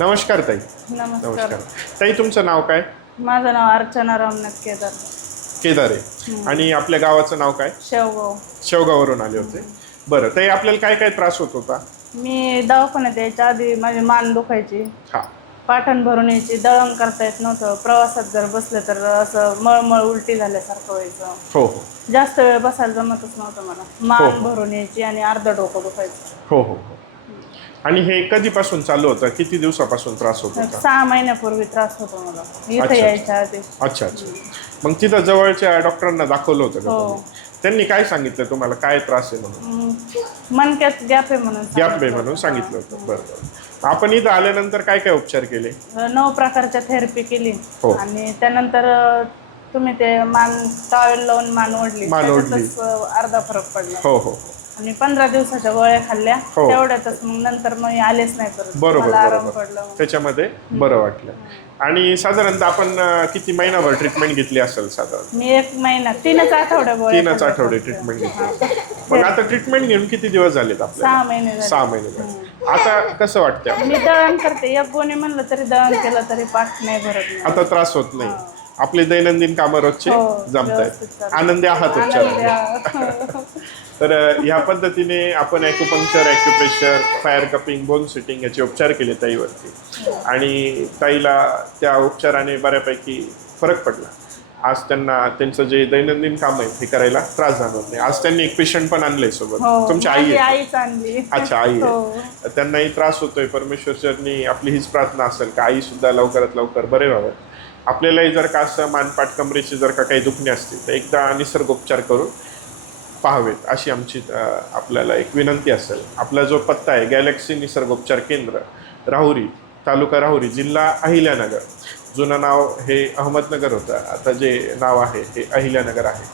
नमस्कार ताई. नमस्कार. नमस्कार. ताई तुमचं नाव काय? माझं नाव अर्चना रामनाथ केदार. केदारे. आणि आपल्या गावाचं नाव काय? शेवगाव. शेवगाववरून आले होते. बरं ताई आपल्याला काय काय त्रास होत होता? मी दवाखान्यात यायच्या आधी माझी मान दुखायची. हा. पाठण भरून यायची. दळण करता येत नव्हतं. प्रवासात जर बसलं तर असं मळमळ उलटी झाल्यासारखं व्हायचं. हो हो. जास्त वेळ बसायला जमतच नव्हतं मला. मान हो. भरून यायची आणि अर्ध डोकं दुखायचं. हो हो हो. आणि हे कधीपासून चालू होतं? किती दिवसापासून त्रास होत होता? सहा महिन्यापूर्वी त्रास होतो मला. इथं अच्छा. यायच्या आधी. अच्छा अच्छा. मग तिथं जवळच्या डॉक्टरांना दाखवलं होतं का हो. तुम्ही? त्यांनी काय सांगितलं तुम्हाला? काय त्रास आहे म्हणून? हम्म, मणक्यात गॅप आहे म्हणून गॅप आहे सांगितलं. म्हणून सांगितलं होतं. बरं बरं. आपण इथं आल्यानंतर काय काय उपचार केले? नऊ प्रकारच्या थेरपी केली. हो. आणि त्यानंतर अ, तुम्ही ते मान टॉवेल लावून मान ओढली. मान ओढली. त्याच्यातच, अ, अर्धा फरक पडला. हो हो. आणि पंधरा दिवसाच्या गोळ्या खाल्ल्या. हो. तेवढ्यातच मग नंतर मग आलेच नाही परत. बरोबर मला आराम बरोबर मग. त्याच्यामध्ये बरं वाटलं. आणि साधारणतः आपण अं, किती महिनाभर ट्रीटमेंट घेतली असेल साधारण? मी एक महिना तीनच आठवड्या गोळ्या तीनच खाल्ल्या. आठवडे. ट्रीटमेंट घेतली. मग आता ट्रीटमेंट घेऊन किती दिवस झालेत आपल्याला? सहा महिने झाले. सहा महिने झाले. आता कसं वाटतं मी दळण करते. एक गोणी म्हणलं तरी दळण केलं तरी पाठ नाही भरत नाही. आता त्रास होत नाही. आपली दैनंदिन कामं रोजचे हो, जमत व्यवस्थित आहेत चालतं. आनंदी आहात. उपचार आहे. तर ह्या पद्धतीने आपण acupuncture acupressure fire cupping bone setting याचे उपचार केले ताईवरती. आणि ताईला त्या उपचाराने बऱ्यापैकी फरक पडला. आज त्यांना त्यांचं जे दैनंदिन काम आहे ते करायला त्रास जाणवत नाही. आज त्यांनी एक पेशंट पण आणलंय सोबत. हो तुमची आई माझी आहे. आईच आणली. अच्छा आई हो. आहे त्यांनाही त्रास होतोय. परमेश्वरचरनी आपली हीच प्रार्थना असेल का आई सुद्धा लवकरात लवकर बरे व्हावेत आपल्यालाही जर का असं मानपाट कमरेची जर का काही दुखणे असतील तर एकदा निसर्गोपचार करून पाहावेत अशी आमची अ, आपल्याला एक विनंती असेल. आपला जो पत्ता आहे गॅलेक्सी निसर्गोपचार केंद्र राहुरी तालुका राहुरी जिल्हा अहिल्यानगर जुनं नाव हे अहमदनगर होतं. आता जे नाव आहे हे अहिल्यानगर आहे.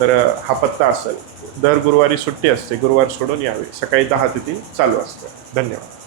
तर हा पत्ता असेल. दर गुरुवारी सुट्टी असते. गुरुवार सोडून यावे. सकाळी दहा ते तीन चालू असतं. धन्यवाद.